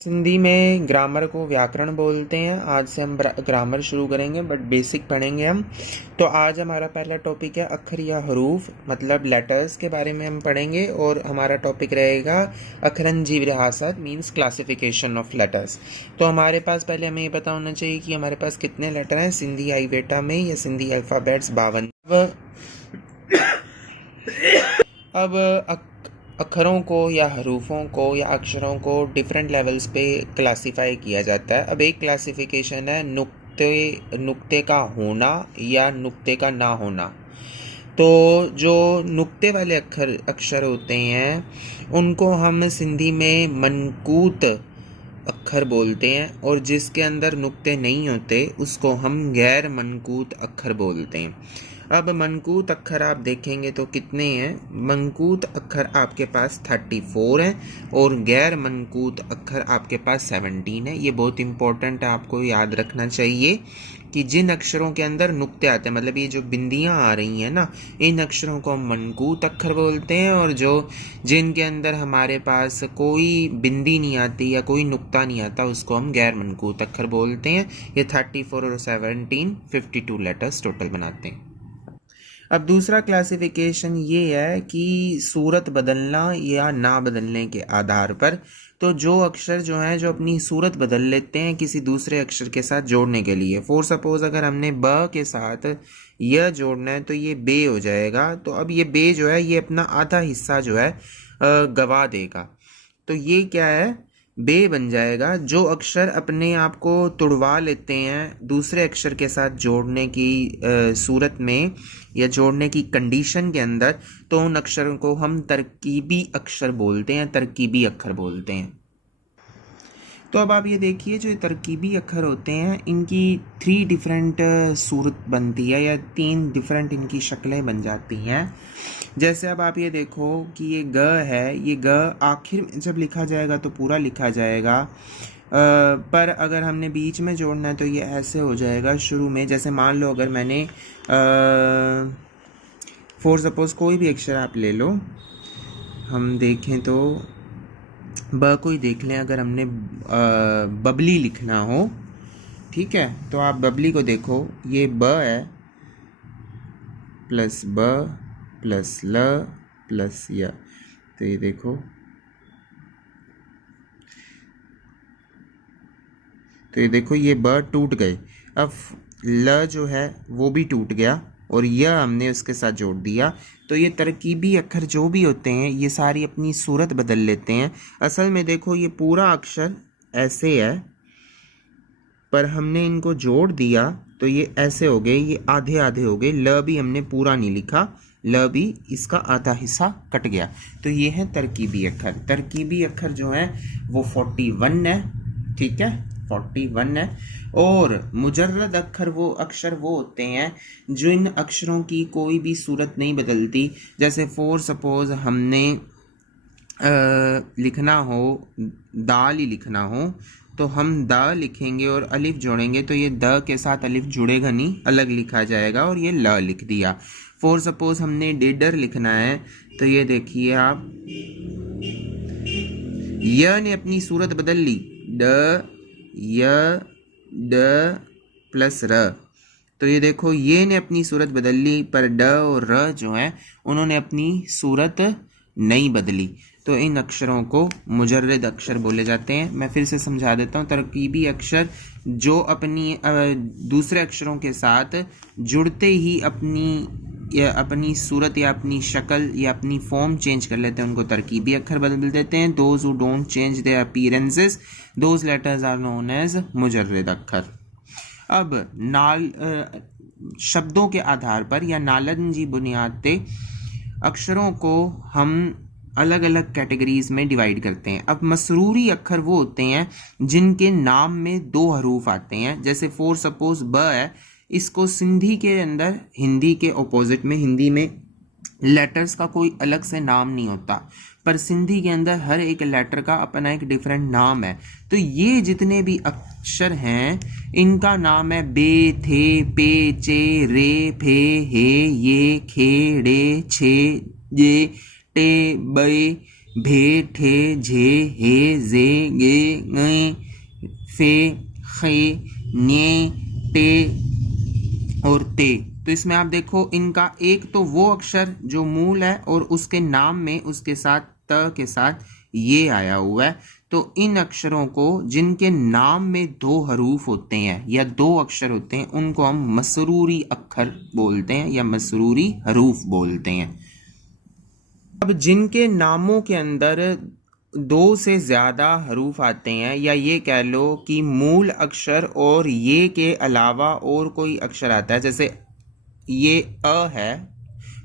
हिंदी में ग्रामर को व्याकरण बोलते हैं। आज से हम ग्रामर शुरू करेंगे, बट बेसिक पढ़ेंगे हम। तो आज हमारा पहला टॉपिक है अक्षर या हरूफ, मतलब लेटर्स के बारे में हम पढ़ेंगे। और हमारा टॉपिक रहेगा अखरंजी विरासत, मींस क्लासिफिकेशन ऑफ लेटर्स। तो हमारे पास पहले हमें ये पता होना चाहिए कि हमारे पास कितने लेटर हैं सिंधी आईवेटा में या सिंधी अल्फ़ाबेट्स 52। अब अक्षरों को या हरूफों को या अक्षरों को डिफरेंट लेवल्स पे क्लासिफाई किया जाता है। अब एक क्लासिफिकेशन है नुक्ते का होना या नुक्ते का ना होना। तो जो नुक्ते वाले अक्षर होते हैं उनको हम सिंधी में मनकूत अक्षर बोलते हैं, और जिसके अंदर नुक्ते नहीं होते उसको हम गैर मनकूत अक्षर बोलते हैं। अब मनकूत अक्षर आप देखेंगे तो कितने हैं? मनकूत अक्षर आपके पास 34 हैं और गैर मनकूत अक्षर आपके पास 17 है। ये बहुत इंपॉर्टेंट है, आपको याद रखना चाहिए कि जिन अक्षरों के अंदर नुक्ते आते हैं, मतलब ये जो बिंदियां आ रही हैं ना, इन अक्षरों को हम मनकूत अक्षर बोलते हैं। और जिनके अंदर हमारे पास कोई बिंदी नहीं आती या कोई नुक्ता नहीं आता उसको हम गैर मनकूत अक्षर बोलते हैं। ये 34 और 17 52 लेटर्स टोटल बनाते हैं। अब दूसरा क्लासिफिकेशन ये है कि सूरत बदलना या ना बदलने के आधार पर। तो जो अक्षर जो हैं जो अपनी सूरत बदल लेते हैं किसी दूसरे अक्षर के साथ जोड़ने के लिए, फॉर सपोज अगर हमने ब के साथ य जोड़ना है तो ये बे हो जाएगा। तो अब ये बे जो है ये अपना आधा हिस्सा जो है गवा देगा, तो ये क्या है? बे बन जाएगा। जो अक्षर अपने आप को तुड़वा लेते हैं दूसरे अक्षर के साथ जोड़ने की सूरत में या जोड़ने की कंडीशन के अंदर, तो उन अक्षरों को हम तरकीबी अक्षर बोलते हैं, तरकीबी अक्षर बोलते हैं। तो अब आप ये देखिए, जो तरकीबी अक्षर होते हैं इनकी 3 डिफरेंट सूरत बनती है या 3 डिफरेंट इनकी शक्लें बन जाती हैं। जैसे अब आप ये देखो कि ये ग है, ये ग आखिर में जब लिखा जाएगा तो पूरा लिखा जाएगा, पर अगर हमने बीच में जोड़ना है तो ये ऐसे हो जाएगा शुरू में। जैसे मान लो अगर मैंने फॉर सपोज कोई भी अक्षर आप ले लो, हम देखें तो ब को ही देख लें। अगर हमने बबली लिखना हो, ठीक है, तो आप बबली को देखो, ये ब है प्लस ब प्लस ल प्लस य। तो ये देखो, ये ब टूट गए। अब ल जो है वो भी टूट गया और यह हमने उसके साथ जोड़ दिया। तो ये तरकीबी अक्षर जो भी होते हैं ये सारी अपनी सूरत बदल लेते हैं। असल में देखो ये पूरा अक्षर ऐसे है, पर हमने इनको जोड़ दिया तो ये ऐसे हो गए, ये आधे आधे हो गए। ल भी हमने पूरा नहीं लिखा, ल भी इसका आधा हिस्सा कट गया। तो ये है तरकीबी अक्षर। तरकीबी अक्षर जो है वो 41 है, ठीक है, 41 है। और मुजर्रद अक्षर वो होते हैं जो इन अक्षरों की कोई भी सूरत नहीं बदलती। जैसे फॉर सपोज हमने लिखना हो, दाल ही लिखना हो, तो हम द लिखेंगे और अलिफ जोड़ेंगे तो ये द के साथ अलिफ जुड़ेगा नहीं, अलग लिखा जाएगा और ये ल लिख दिया। फॉर सपोज हमने डिडर लिखना है तो ये देखिए आप, य ने अपनी सूरत बदल ली, ड य ड प्लस र। तो ये देखो ये ने अपनी सूरत बदल ली, पर ड और र जो हैं उन्होंने अपनी सूरत नहीं बदली। तो इन अक्षरों को मुजर्रद अक्षर बोले जाते हैं। मैं फिर से समझा देता हूँ। तरकीबी अक्षर जो अपनी दूसरे अक्षरों के साथ जुड़ते ही अपनी सूरत या अपनी शक्ल या अपनी फॉर्म चेंज कर लेते हैं उनको तरकीबी अक्षर बदल देते हैं। Those who don't change their appearances, those letters are known as मुजर्रद अक्षर। अब शब्दों के आधार पर या नालंजी बुनियाद पे अक्षरों को हम अलग अलग कैटेगरीज में डिवाइड करते हैं। अब मसरूरी अक्षर वो होते हैं जिनके नाम में 2 हरूफ आते हैं। जैसे फॉर सपोज ब है, इसको सिंधी के अंदर, हिंदी के ऑपोजिट में, हिंदी में लेटर्स का कोई अलग से नाम नहीं होता, पर सिंधी के अंदर हर एक लेटर का अपना एक डिफरेंट नाम है। तो ये जितने भी अक्षर हैं इनका नाम है बे, थे, पे, चे, रे, फे, हे, ये, खे, डे, छे, ये, टे, बे, भे, ठे, झे, हे, जे, गे, ङे, फे, खे, न्ये, टे और ते। तो इसमें आप देखो इनका एक तो वो अक्षर जो मूल है और उसके नाम में उसके साथ त के साथ ये आया हुआ है। तो इन अक्षरों को जिनके नाम में दो हरूफ होते हैं या दो अक्षर होते हैं उनको हम मसरूरी अक्षर बोलते हैं या मसरूरी हरूफ बोलते हैं। अब जिनके नामों के अंदर दो से ज़्यादा हरूफ आते हैं या ये कह लो कि मूल अक्षर और ये के अलावा और कोई अक्षर आता है, जैसे ये अ है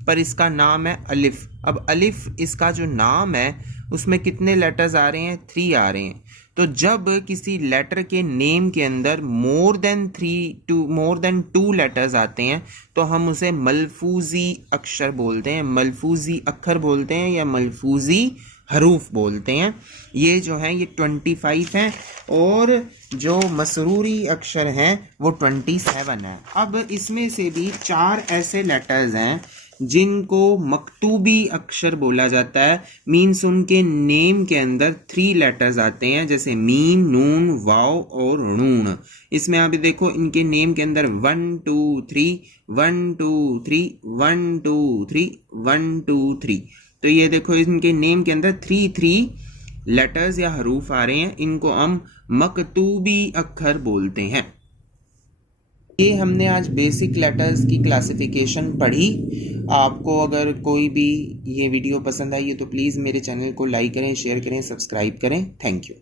पर इसका नाम है अलिफ। अब अलिफ इसका जो नाम है उसमें कितने लेटर्स आ रहे हैं? 3 आ रहे हैं। तो जब किसी लेटर के नेम के अंदर मोर देन 2 लेटर्स आते हैं तो हम उसे मलफूजी अक्षर बोलते हैं, मलफूजी अक्षर बोलते हैं या मलफूजी हरूफ बोलते हैं। ये जो है ये 25 हैं और जो मसरूरी अक्षर हैं वो 27 है। अब इसमें से भी 4 ऐसे लेटर्स हैं जिनको मकतूबी अक्षर बोला जाता है, मीन्स उनके नेम के अंदर 3 लेटर्स आते हैं, जैसे मीम, नून, वाव और नून। इसमें आप देखो इनके नेम के अंदर 1 2 3 1 2 3 1 2 3 1 2 3। तो ये देखो इनके नेम के अंदर 3 लेटर्स या हरूफ आ रहे हैं, इनको हम मकतूबी अक्षर बोलते हैं। ये हमने आज बेसिक लेटर्स की क्लासिफिकेशन पढ़ी। आपको अगर कोई भी ये वीडियो पसंद आई है तो प्लीज़ मेरे चैनल को लाइक करें, शेयर करें, सब्सक्राइब करें। Thank you.